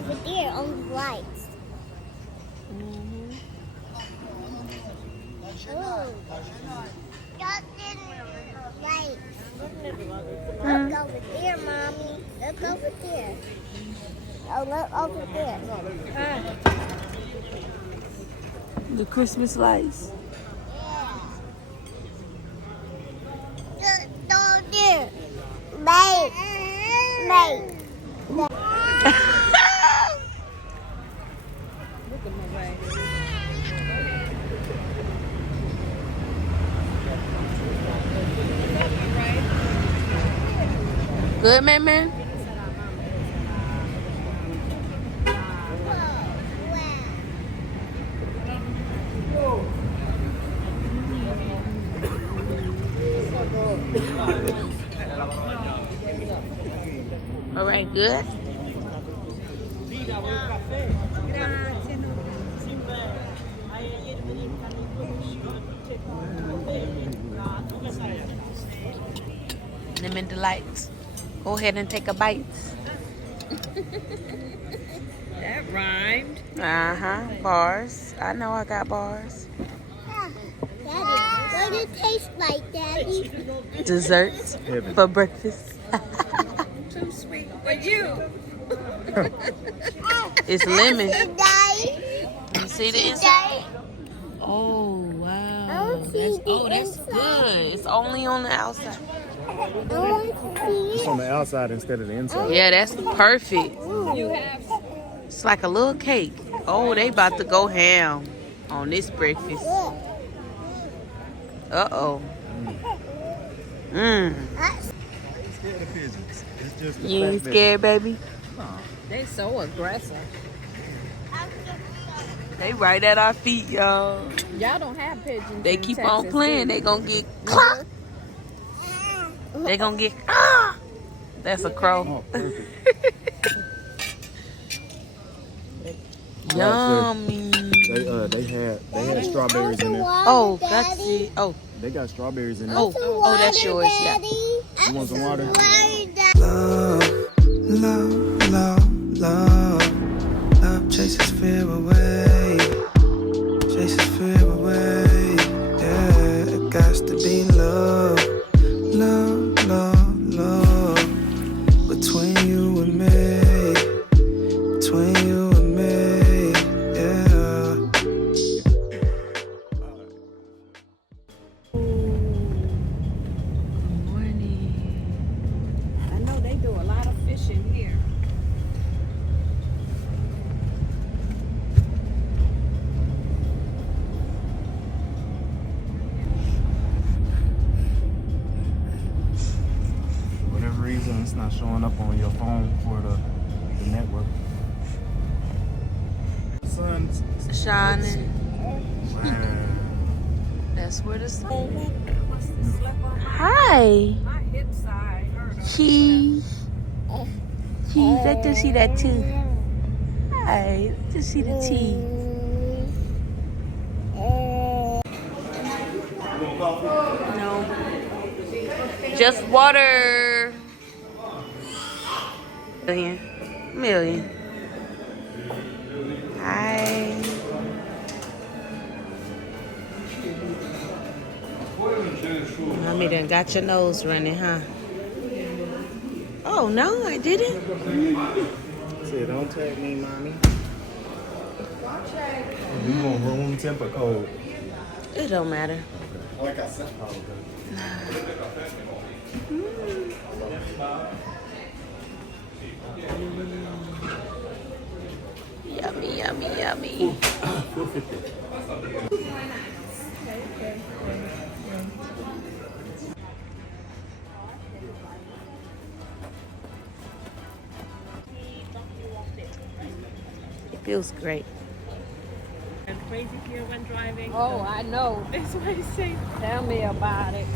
over there on the lights. Look over there, Mommy. Look over there. Oh, look over there. The Christmas lights. Look over there. Mate. Look at my way. Good, man. All right, good. Lemon delights. Go ahead and take a bite. That rhymed. Bars. I know I got bars. Daddy, what does it taste like, Daddy? Desserts for breakfast. Too sweet for you. It's lemon. Daddy. You see the inside? Oh, wow. That's good. It's only on the outside. It's on the outside instead of the inside. Yeah, that's perfect. You have. It's like a little cake. Oh, they about to go ham on this breakfast. Uh-oh. I'm scared of pigeons. It's just You ain't scared, baby? They so aggressive. They right at our feet, y'all. Y'all don't have pigeons. They in keep Texas, on playing. do you? They gonna get clocked. They gonna get That's a crow. Yummy. They had strawberries in there. Oh, got you. Oh, They got strawberries in there. oh, that's yours. Yeah. You want some water? Love, love, love, love. Love chases fear away. Chases fear away. Yeah, it got to be love. Love, love, love. Between you and me. Between you and me. Yeah. Good morning. I know they do a lot of fishing here. For whatever reason, it's not showing up on your phone for the network. The sun's Shining. man. That's where the sun. I must have slept on Hi, my hip side. Hurt. cheese. Cheese. Let them see that too. Hi, let them see the cheese. No. Just water. Million. Hi. Mommy done got your nose running, huh? Oh, no, I didn't. Say, don't tag me, mommy. You want room temper code? It don't matter. Like I said, Yummy, yummy, yummy. It feels great. And crazy here when driving. Oh, I know. That's what I say. Tell me about it.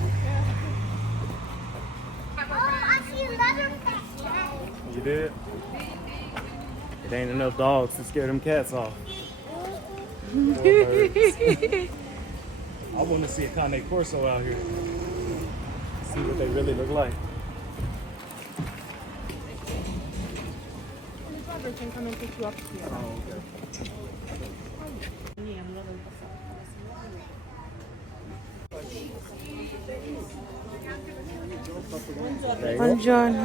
Oh, I see another picture. You did? It ain't enough dogs to scare them cats off. I want to see a Cane Corso out here. See what they really look like. driver can come and pick you up here. Oh, okay. Buongiorno.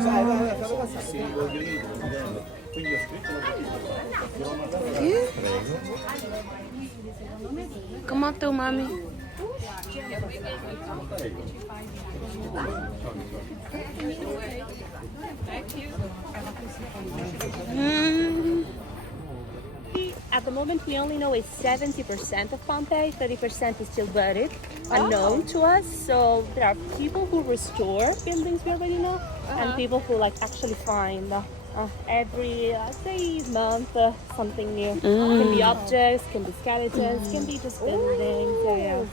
Come on through, mommy. At the moment, we only know is 70% of Pompeii, 30% is still buried, unknown to us. So there are people who restore buildings we already know, and people who like actually find every, say, month something new. Can be objects, can be skeletons, can be just buildings. So yeah.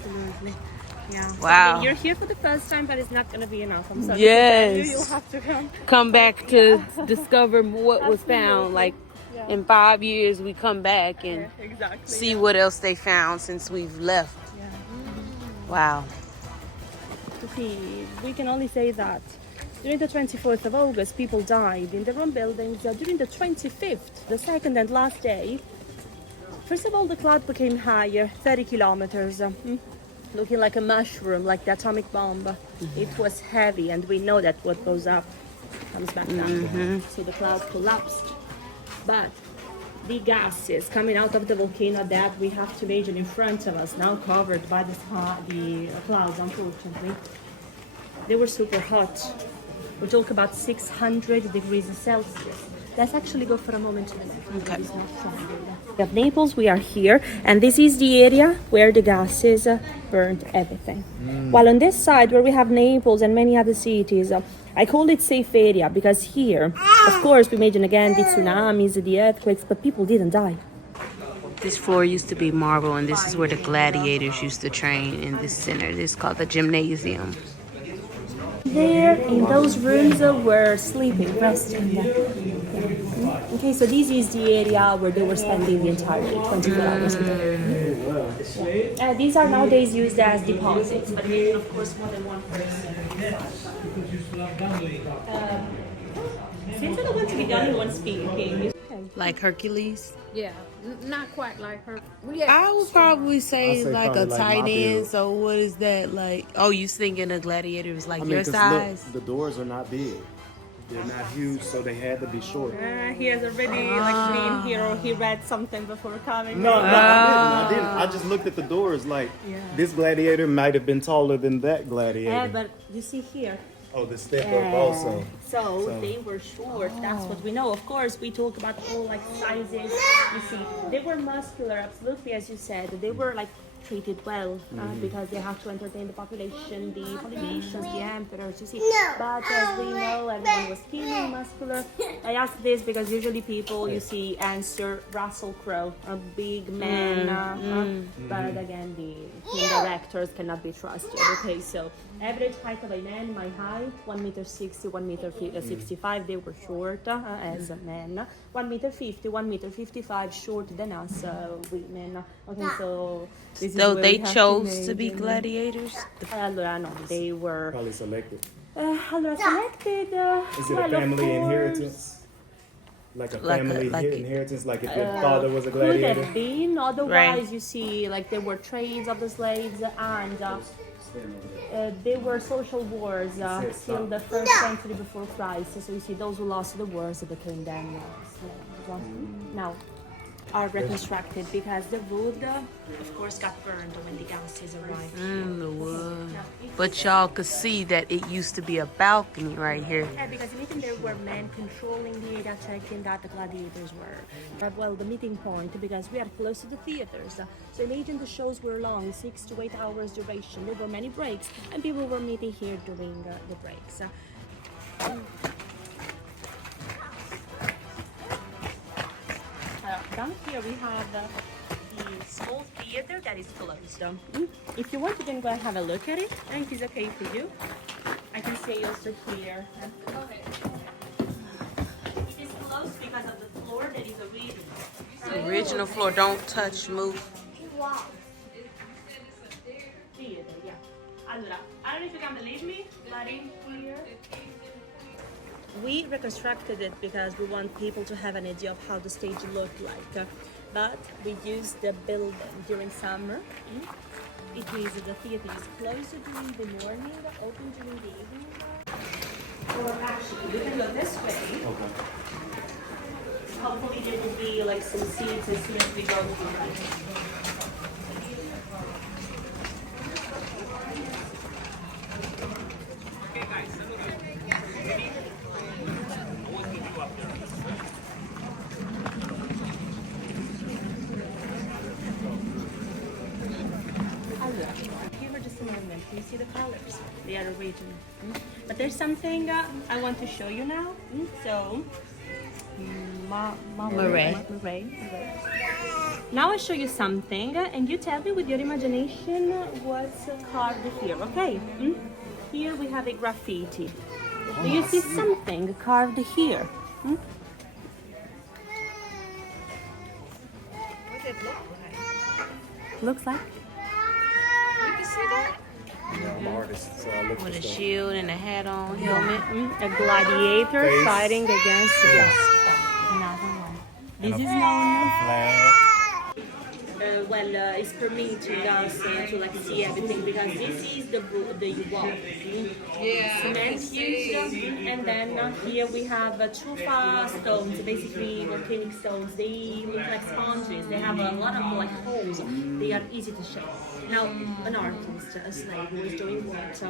Yeah. Wow. So you're here for the first time, but it's not going to be enough. I'm sorry. Yes. You'll have to Come back to discover what was found. Like in 5 years, we come back and see what else they found since we've left. Yeah. Wow. See, we can only say that during the 24th of August, people died in their own buildings. During the 25th, the second and last day, first of all, the cloud became higher, 30 kilometers. Looking like a mushroom, like the atomic bomb. It was heavy, and we know that what goes up comes back down. So the cloud collapsed. But the gases coming out of the volcano that we have to imagine in front of us, now covered by the clouds, unfortunately, they were super hot. We talk about 600 degrees Celsius. Let's actually go for a moment to the next. Okay. We have Naples, we are here, and this is the area where the gases burned everything. While on this side, where we have Naples and many other cities, I call it safe area because here, of course, we imagine again the tsunamis, the earthquakes, but people didn't die. This floor used to be marble, and this is where the gladiators used to train in this center. This is called the gymnasium. There, in those rooms, were sleeping, resting. Okay, so this is the area where they were spending the entire day, 24 hours a day. These are nowadays used as deposits, but we of course more than one person. Since I don't want to be done in one speaking. Like Hercules? Yeah, not quite like her. I would probably say like a probably like tight my end. build. So what is that like? Oh, you thinking a gladiator was like your 'cause size? look, the doors are not big. They're not huge, so they had to be short. He has already like been here, or he read something before coming. No, I didn't. I just looked at the doors like this gladiator might have been taller than that gladiator. Yeah, but you see here. Oh, the step up also. So they were short. That's what we know. Of course, we talk about all like sizes. You see, they were muscular, absolutely, as you said. They were like treated well because they have to entertain the population, the politicians, the emperors. You see, but as we know, everyone was skinny, muscular. I ask this because usually people you see answer Russell Crowe, a big man. But again, the team directors cannot be trusted. Okay, so average height of a man, my height, 1m60, 1m65. They were short as a man. 1m50, 1m55, shorter than us women. Okay, so this is So where they we have chose to be imagine. gladiators? Allora, no, they were Probably selected. allora selected. Is it well, a of family course, inheritance? Like a Like a- family like a- inheritance, like if your father was a Could gladiator? have been. Otherwise, Right. you see, like there were trades of the slaves and there were social wars till the 1st century before Christ. So you see, those who lost the wars became then slaves. Now are reconstructed because the wood, of course, got burned when the gases arrived. The wood. But y'all could see that it used to be a balcony right here. Yeah, because even there were men controlling the area, checking that the gladiators were. But well, the meeting point, because we are close to the theaters. So imagine the shows were long, 6 to 8 hours duration. There were many breaks, and people were meeting here during the breaks. Down here we have the small theater that is closed. If you want, you can go and have a look at it, and if it's okay for you, I can say also here. It is closed because of the floor that is original. Original floor, don't touch, move. Theater, yeah. Allora, I don't know if you can believe me, but in here we reconstructed it because we want people to have an idea of how the stage looked like. But we used the building during summer. It is the theater is closed during the morning, open during the evening. Or actually, we can go this way. Okay. Hopefully there will be like some seats as soon as we go through. You see the colors, they are original. But there's something I want to show you now. So, Murray. Now I show you something, and you tell me with your imagination what's carved here. Okay? Here we have a graffiti. Do you see something carved here? What did it look like? Looks like. You can see that? I'm an artist, so I look for With a stuff. shield and a hat on, helmet. A gladiator Face. fighting against another one. This is known. Flag. It's permitting us to like see everything because this is the wall. Cement used, and then here we have tufa stones, basically volcanic stones. They look like sponges. They have a lot of like holes. They are easy to shape. Now, an artist, a slave, who was doing what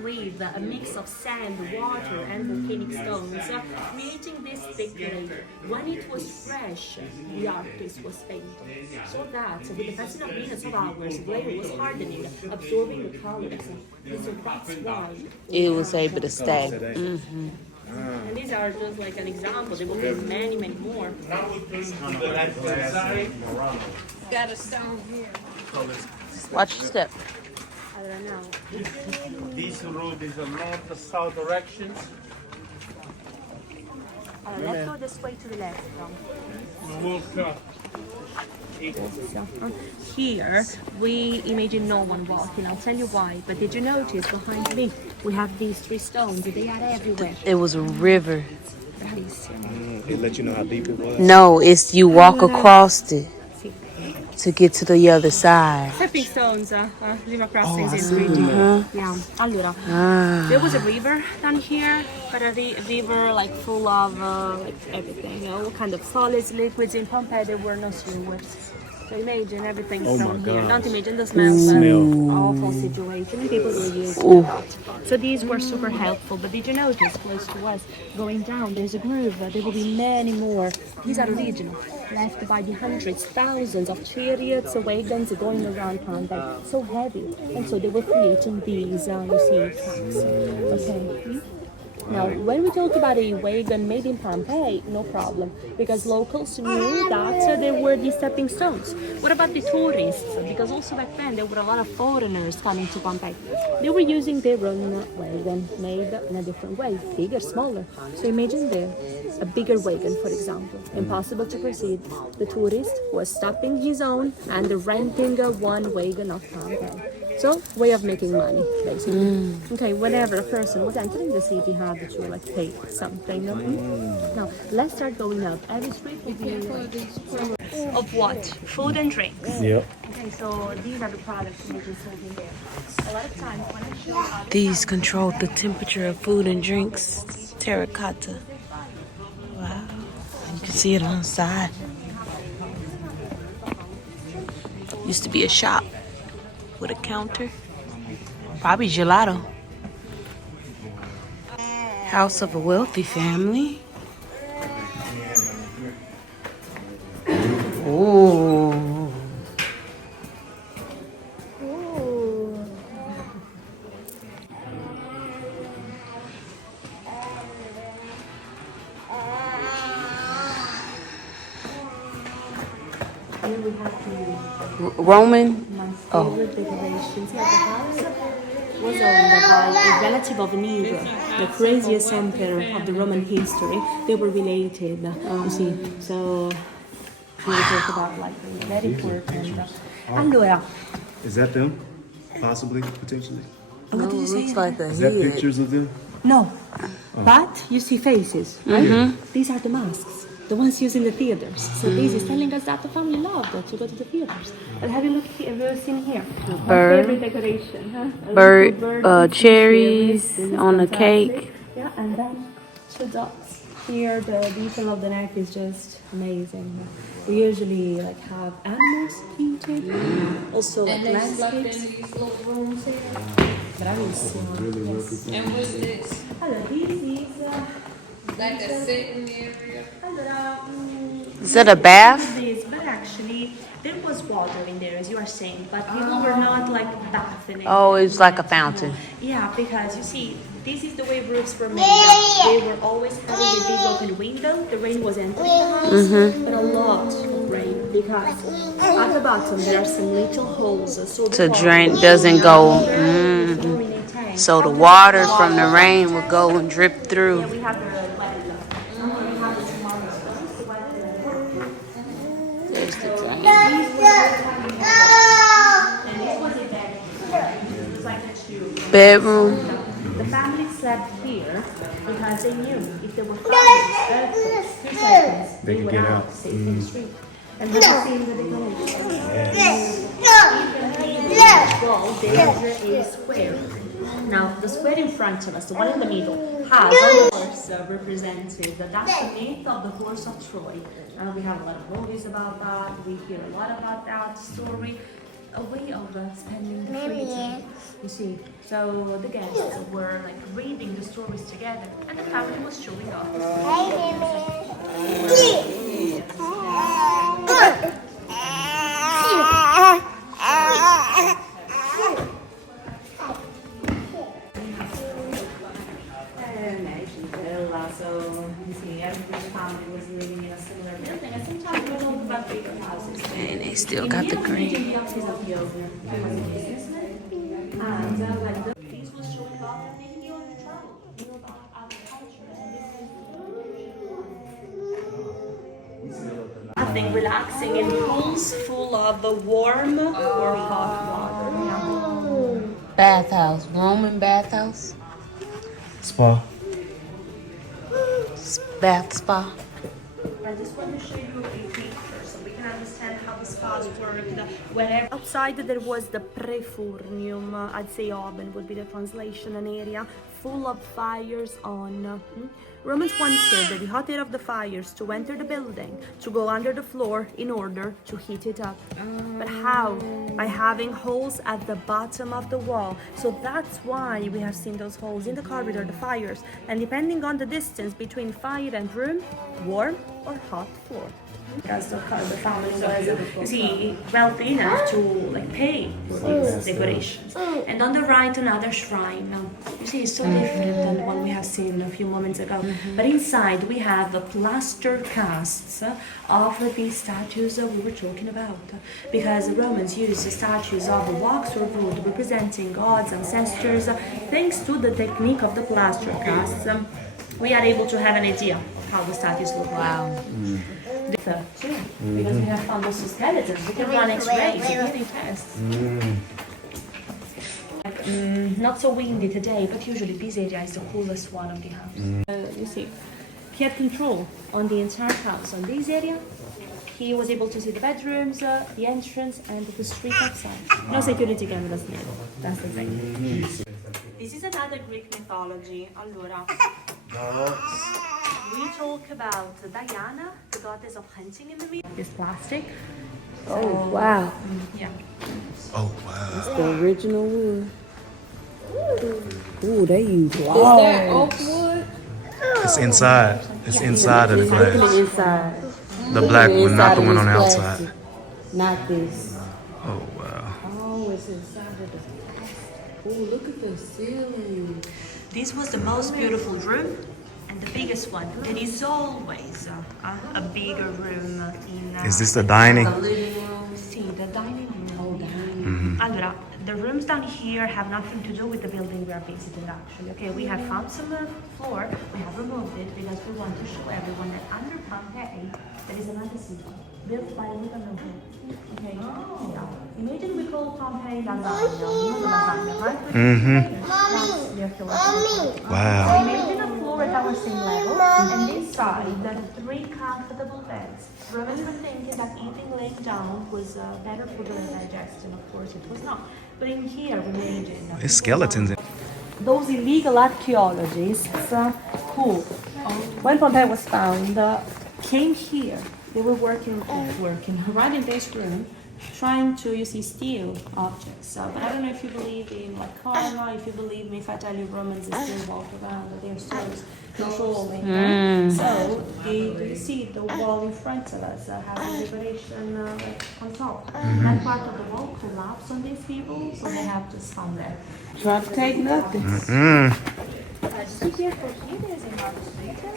with a mix of sand, water, and volcanic stones, creating this decorator. When it was fresh, the artist was painting, so that with the passing of millions of hours, the layer was hardening, absorbing the colors. So that's why It was able to stay. And these are just like an example. There will be many, many more. Got a stone here. Watch your step. I don't know. This road is a north-south directions. Let's go this way to the left. Here, we imagine no one walking. I'll tell you why. But did you notice behind me, we have these 3 stones. They are everywhere. It was a river. It let you know how deep it was. No, it's you walk across it to get to the other side. Stepping stones, river crossings in Regio. Yeah. Allora, there was a river down here, but a river like full of like everything, you know, all kind of solids, liquids. In Pompeii, there were no sewers. So imagine everything from here. Don't imagine the smell. Awful situation. And people were used to that. So these were super helpful. But did you notice close to us, going down, there's a groove. There will be many more. These are original, left by the hundreds, thousands of chariots, wagons going around Pompeii. So heavy. And so they were creating these, you see, tracks. Okay. Now, when we talk about a wagon made in Pompeii, no problem, because locals knew that there were these stepping stones. What about the tourists? Because also back then there were a lot of foreigners coming to Pompeii. They were using their own wagon, made in a different way, bigger, smaller. So imagine there, a bigger wagon, for example, impossible to proceed. The tourist was stopping his own and renting one wagon of Pompeii. So, way of making money, basically. Okay, whenever a person was entering the city, had to like pay something. Now, let's start going up. Every street will be of what? Food and drinks. Yep. Okay, so these are the products we just sold in there. A lot of times when I show other These control the temperature of food and drinks. Terracotta. Wow. You can see it on the side. Used to be a shop with a counter. Probably gelato. House of a wealthy family. Ooh. Here we have the Roman. my favorite decorations. Yeah, the house was owned by a relative of Nero, the craziest emperor of the Roman history. They were related, you see. So we talk about like very important. Allora, Is that them? Possibly, potentially. No, it looks like a Is that head. pictures of them? No, but you see faces, right? These are the masks, the ones used in the theaters. So this is telling us that the family loved to go to the theaters. But have you looked here? Have you seen here? Bird. My favorite decoration, huh? A Bird, little bird, cherries this is on the fantastic. cake. Yeah, and then 2 dots. Here, the detail of the neck is just amazing. We usually like have animals painted, also like landscapes. these little rooms here. But I will see. And what's this? Allora, this is Like a sitting area? Is that a bath? this, but actually there was water in there, as you are saying, but people were not like bathing. Oh, it's like a fountain. Yeah, because you see, this is the way roofs were made. They were always having a big open window. The rain was entering the house, but a lot of rain because at the bottom there are some little holes, so the To water drain will doesn't go go. down the main tank. So the water from the rain will go and drip through. Yeah, we have the well. We have the small ones, the well. There's the drain. And this was a bedroom. It was like a tube. Bedroom. The family slept here because they knew if there were fires, earthquakes, 2 seconds, they could were get out out. safe in the street. And have you seen the decoration? Wall, there is a square. Now, the square in front of us, the one in the middle, has a horse represented. That's the myth of the horse of Troy. We have a lot of movies about that. We hear a lot about that story. A way of spending the free time. You see, so the guests were like reading the stories together, and the family was showing off. So you see, every family was living in a similar building, and sometimes we talk about bigger houses. And they still got the green. He was a businessman, and these was showing off that maybe he only traveled, knew about agriculture, and nothing relaxing in pools full of warm or hot water. Bathhouse. Roman bathhouse. Spa. Bath spa. I just want to show you a picture so we can understand how the spas worked. Whenever outside there was the prefurnium, I'd say oven would be the translation, an area full of fires on. Romans once said that the hot air of the fires to enter the building, to go under the floor in order to heat it up. But how? By having holes at the bottom of the wall. So that's why we have seen those holes in the corridor, the fires. And depending on the distance between fire and room, warm or hot floor. Because the family was, you see, wealthy enough to like pay for these decorations. And on the right, another shrine. Now, you see, it's so different than the one we have seen a few moments ago. But inside, we have the plaster casts of these statues we were talking about. Because the Romans used the statues of wax or wood representing gods, ancestors. Thanks to the technique of the plaster casts, we are able to have an idea of how the statues look. Wow. Too, because we have found those skeletons. We can run X-rays and really tests. Not so windy today, but usually this area is the coolest one of the house. You see, he had control on the entire house. On this area, he was able to see the bedrooms, the entrance, and the street outside. No security cameras needed. That's the thing. This is another Greek mythology. Allora, we talk about Diana, the goddess of hunting in the myth. This plastic. Oh, wow. Yeah. Oh, wow. It's the original wood. Ooh, they use Is logs. that oak wood? It's inside. It's inside of the Look at the glass. inside. The black one, not the one on the Inside of this outside. plastic. Not this. Oh, wow. Oh, it's inside of the... Ooh, look at the ceiling. This was the most beautiful room and the biggest one. There is always a bigger room in. Is this the dining? See, the dining room. Allora, the rooms down here have nothing to do with the building we are visiting actually. Okay, we have found some floor, we have removed it because we want to show everyone that under Pompeii there is another city built by Lebanon. Okay. Yeah. Imagine we call Pompeii lasagna, right? Wow. So imagine a floor at our same level, and this side, there are 3 comfortable beds. Romans were thinking that eating laying down was better for the digestion. Of course, it was not. But in here, we imagine There's skeletons in those illegal archaeologists who, when Pompeii was found, came here. They were working right in this room, trying to, you see, steal objects. But I don't know if you believe in like karma, if you believe me, if I tell you Romans still walk around with their swords controlling them. So you see the wall in front of us has a liberation like on top. That part of the wall collapsed on these people, so they have to stand there. Try to take nothing. Just be careful here, there's a lot of detail.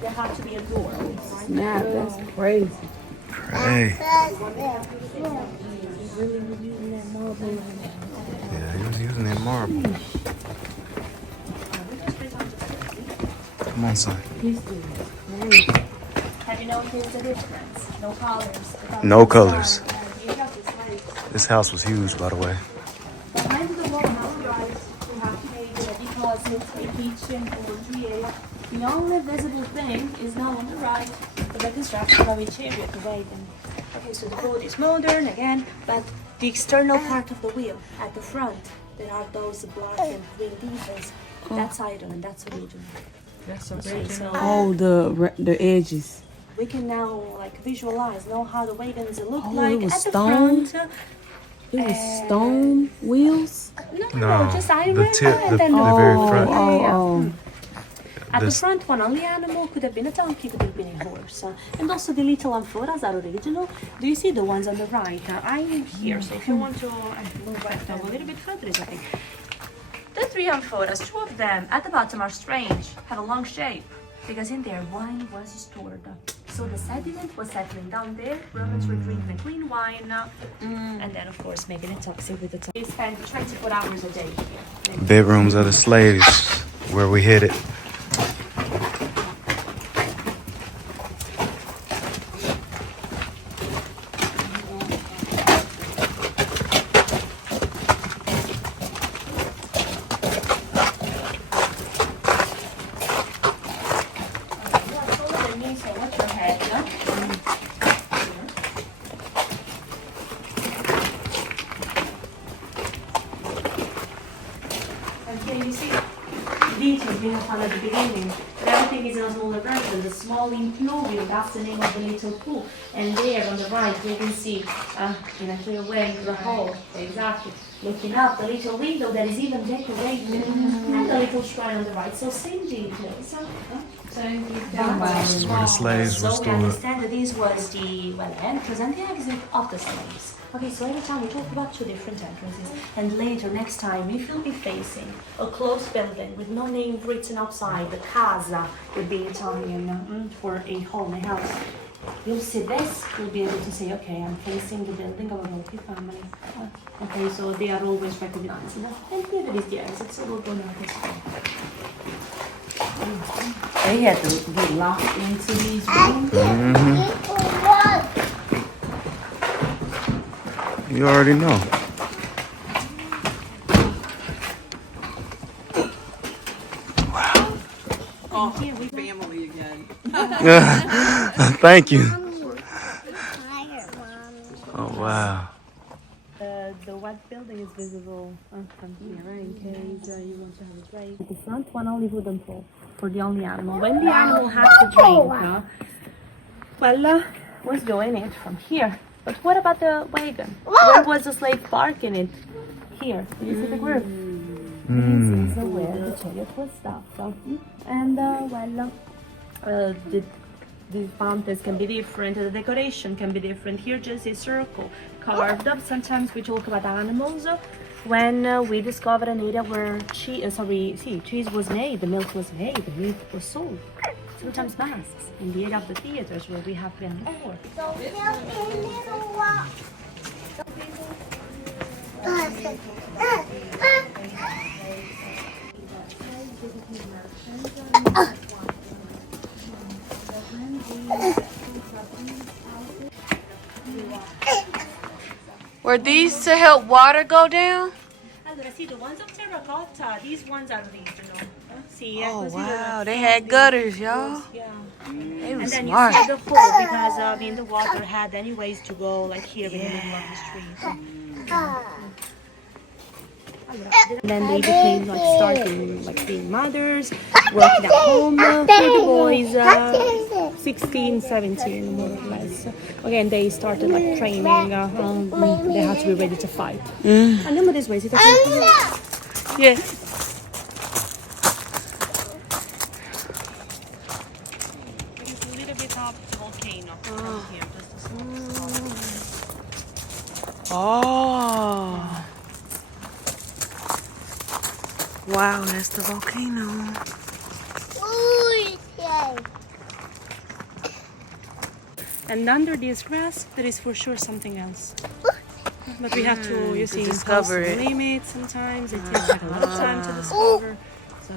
There has to be a door. Snap, that's crazy. Hey. Yeah, he was using that marble. Come on, son. Have you noticed the difference? No colors. No colors. This house was huge, by the way. Behind the wall now, guys, we have made it because it's a kitchen or laundry area. The only visible thing is now on the right, the reconstruction of each area to wagon. Okay, so the road is modern again, but the external part of the wheel at the front, there are those black and green details. That's iron and that's original. That's original. Oh, the edges. We can now like visualize, know how the wagons look Oh, like it was at the stone? front. It was stone wheels. No, just iron. the tip, and then the very front. Oh. At the This- front one, only animal could have been a donkey, could have been a horse. And also the little amphoras are original. Do you see the ones on the right? I'm here, so if you want to move right up a little bit further, it's okay. The 3 amphoras, 2 of them at the bottom are strange, have a long shape, because in there wine was stored. So the sediment was settling down there, Romans were drinking the clean wine, and then of course making it toxic with the toxic. We spent 24 hours a day here. Bedrooms of the slaves, where we headed. You see, details being found at the beginning, but everything is in a smaller version. The small impluvium, that's the name of the little pool. And there on the right, you can see in a clear way the hole. Exactly. Looking up, the little window that is even decorated, and the little shrine on the right. So same details. Where the slaves were So we stored. understand that this was the entrance and the exit of the slaves. Okay, so every time we talk about 2 different entrances, and later, next time, if you'll be facing a closed building with no name written outside, the casa would be Italian for a home, a house. You'll see this, you'll be able to say, okay, I'm facing the building of a wealthy family. Okay, so they are always recognized. And here it is the exit, so we'll go now this way. They had to get locked into these rooms. You already know. Family again. Thank you. Tired, Mommy. Oh, wow. The white building is visible from here, right? In case you want to have a break. The front one only wooden pole for the only animal. When the animal has to drink, was doing it from here. But what about the wagon? Where was the slave parking it? Here. Do you see the group? This is where the chariot was stopped. And the fountains can be different, the decoration can be different. Here just a circle carved up. Sometimes we talk about animals. When we discovered an area where cheese was made, the milk was made, the meat was sold. Sometimes masks in the area of the theaters where we have been before. Don't help me, little walk. Were these to help water go down? Allora, see, the ones of terracotta, these ones are regional. See, Oh, così wow. the- They had gutters, y'all. Yeah. They were And then smart. you see the hole because the water had any ways to go like here in the middle of the street. And then they became like starting like being mothers, working at home for the boys, 16, 17 more or less. Again, they started like training. They had to be ready to fight. And then this way, is it okay for you? Yeah. It's a little bit of the volcano from here, just a small Oh. Wow, that's the volcano. Ooh, yay. And under this grass, there is for sure something else. But we have to, you see, discover impose it. limits sometimes. It takes like a lot of time to discover. So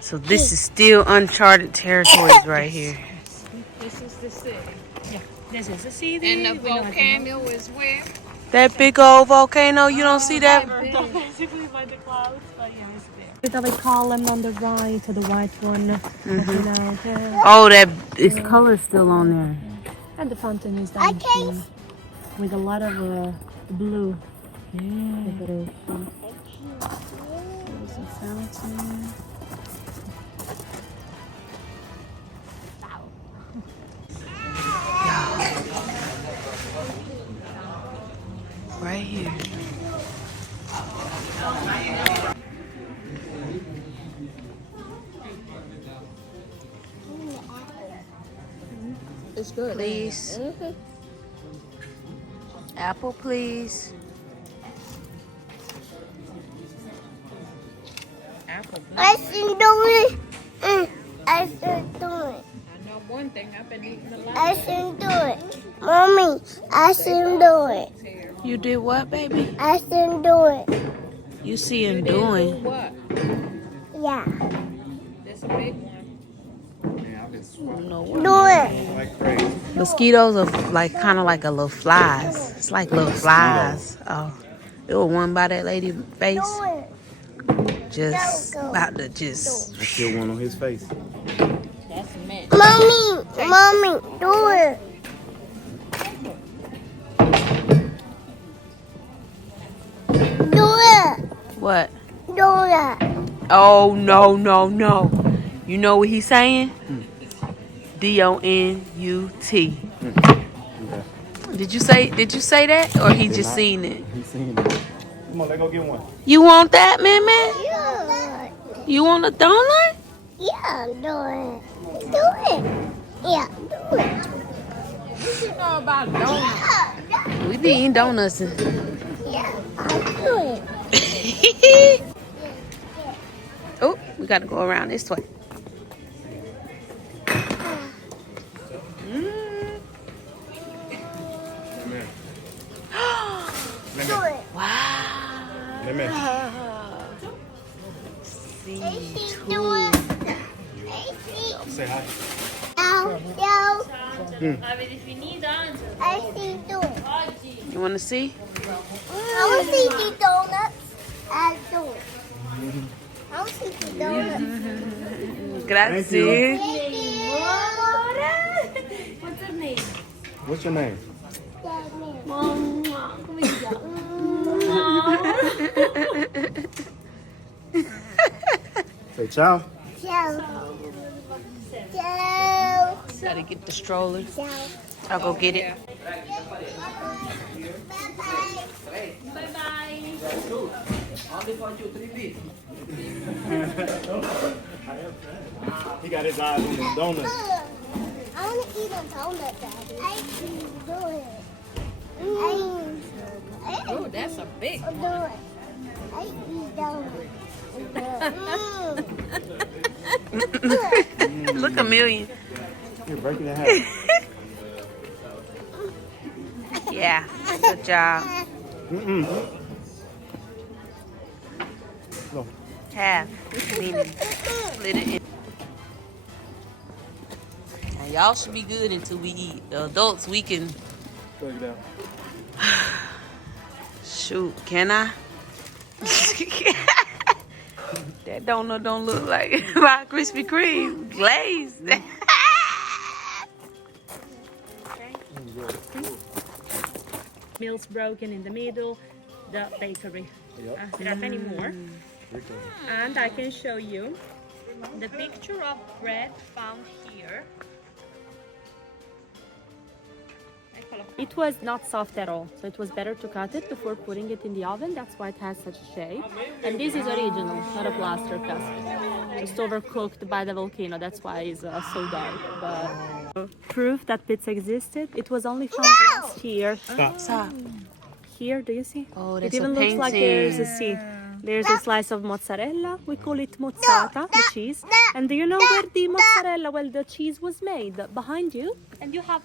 So this is still uncharted territories right here. This is the city. yeah, this is the city. And the we know it. volcano is where? That big old volcano, you don't see that? Basically by the clouds, but yeah, it's there. Bit of a column on the right, or the white one. Oh, that its color's still on there. And the fountain is down here with a lot of blue decoration. There's a fountain. Right here. It's good. Please. Apple, please. Apple. I should do it. I should do it. I know one thing. I've been eating a lot. I should do it. Mommy, I should do it. You did what, baby? I should do it. You see him doing. What? Yeah. This big one. Do it. Like crazy. Mosquitoes are like kind of like a little flies. It's like little flies. Oh, there was one by that lady's face. Do it. Just about to just. I still one on his face. That's mint. Mommy, do it. Do it. What? Do it. Oh no no no! You know what he's saying? DONUT. Did you say that, or he just seen it? He's seen it. Come on, let's go get one. You want that, man? Yeah. You want a donut? Yeah, do it. Do it. Yeah, do it. What you know about donuts? We be eating donuts. Yeah, I do it. Oh, we got to go around this way. Do it. Wow. Let me. AC, do it. AC. Say hi. Yo. AC, do it. You want to see? I want to see the donuts. I do it. I want to see the donuts. Grazie. What's her name? What's your name? Say ciao. Ciao. Ciao. Gotta get the stroller. Ciao. I'll go get it. He got his eyes on the donuts. I want to eat a donut, Daddy. I can do it. Oh, that's a big I do it. I eat donut. Look, a million. You're breaking the hat. Yeah, good job. No. Half. Meaning split it in. Now, y'all should be good until we eat. The adults, we can Check it out. Shoot, can I? That donut don't look like my Krispy Kreme glazed. Mills broken in the middle, the bakery. There are many more. And I can show you the picture of bread found here. It was not soft at all, so it was better to cut it before putting it in the oven. That's why it has such a shape. And this is original, not a plaster cast. Just overcooked by the volcano. That's why it's so dark. But proof that pizza existed. It was only found last year. Stop. Here, do you see? Oh, it that's even a looks like there's a painting. there's a slice of mozzarella. We call it mozzata, the cheese. And do you know where the mozzarella, well, the cheese was made? Behind you. And you have,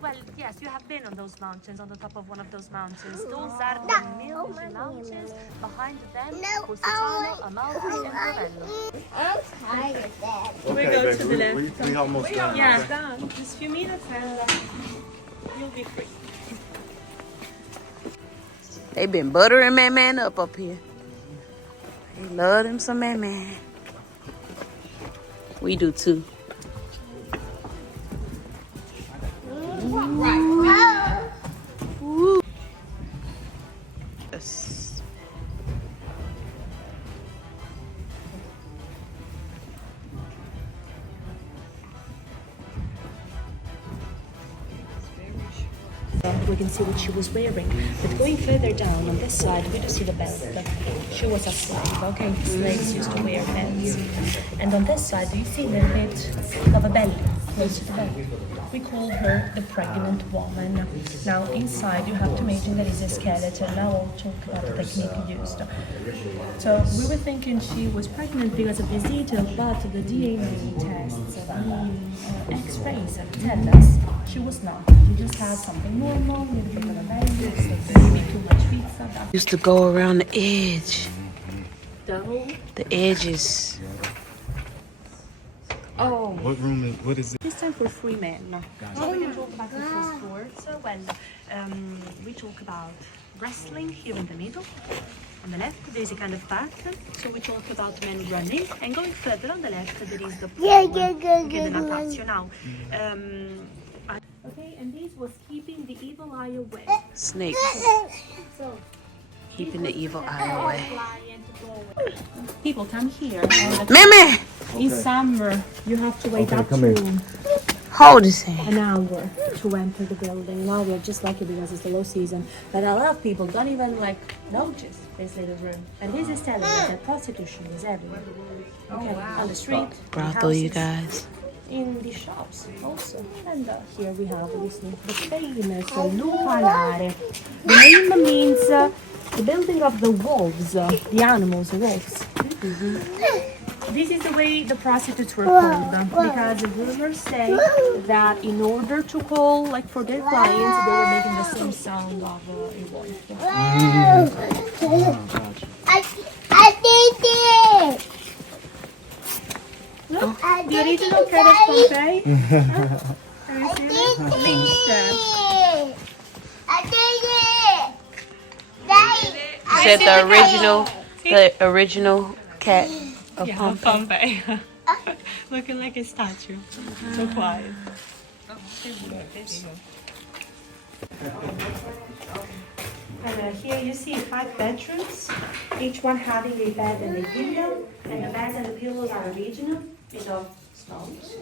well, yes, you have been on those mountains, on the top of one of those mountains. Those are the Milky Mountains. Behind them, Positano, Amalfi, and Ravello. I'm tired, Dad. We go to the left. We almost done. Yeah, done. Just a few minutes and you'll be free. They been buttering man up here. They love them some man. We do too. Woo. Yes. We can see what she was wearing. But going further down on this side, we do see the belt. She was a slave, okay? Slaves used to wear belts. And on this side, do you see the bit of a belly close to the belly? We call her the pregnant woman. Now inside, you have to imagine there is a skeleton. Now I'll talk about the technique used. So we were thinking she was pregnant because of this detail, but the DNA tests, the X-rays tell us she was not. She just had something normal, a little bit of a belly, maybe too much pizza. Used to go around the edge. The whole. The edges. Oh. What room is, what is it? This time for free men. So we can talk about different sports. We talk about wrestling here in the middle. On the left, there is a kind of park. So we talk about men running. And going further on the left, there is the natazio. Now, okay, and this was keeping the evil eye away. Snakes. So, Keeping the evil eye away. people come here. Mimi! In summer, you have to wait up to Hold his hand. an hour to enter the building. Now we're just lucky because it's the low season. But a lot of people don't even notice this little room. And this is telling us that prostitution is everywhere. Okay, on the street, in Brothel, you houses, guys. in the shops also. And here we have obviously the famous Lucanare. The name means the building of the wolves, the animals, the wolves. This is the way the prostitutes were called, because the rumors say that in order to call, like for their clients, they were making the same sound of a wolf. I did it. Look, the original cat of Pompeii. I did it. You said the original cat of Pompeii. Looking like a statue. So quiet. And here you see 5 bedrooms, each one having a bed and a pillow, and the beds and the pillows are original, made of stones.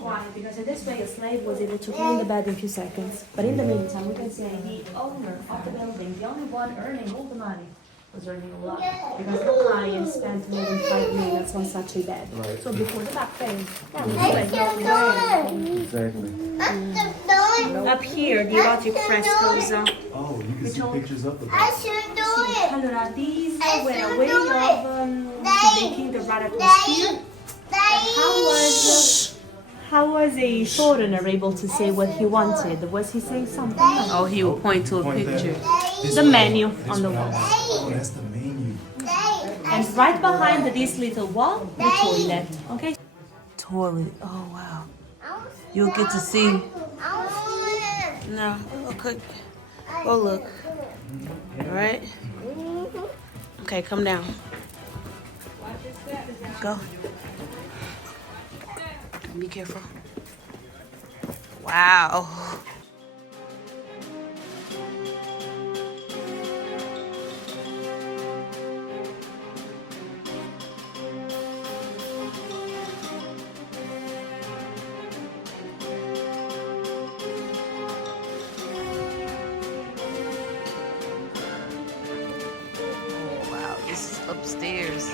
Why? Because in this way a slave was able to clean the bed in a few seconds. But in the meantime, we can say the owner of the building, the only one earning all the money, was earning a lot. Because no client spent more than 5 minutes on such a bed. So before the back pain, Exactly. up here, the erotic frescoes. Oh, you can see pictures of the I should do it. Allora, these were a way of making the right atmosphere. How was a foreigner able to say what he wanted? Was he saying something? Oh, he would point to a picture. The menu on the wall. Oh, that's the menu. And right behind this little wall, the toilet. Okay? Toilet. Oh, wow. You'll get to see No. Okay. Go look. All right. Okay, come down. Go. Be careful. Wow. This is upstairs.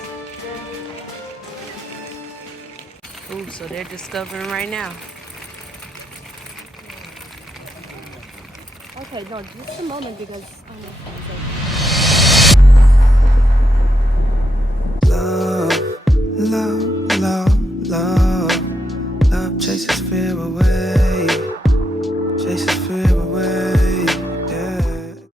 Ooh, so they're discovering right now. Okay, no, just a moment because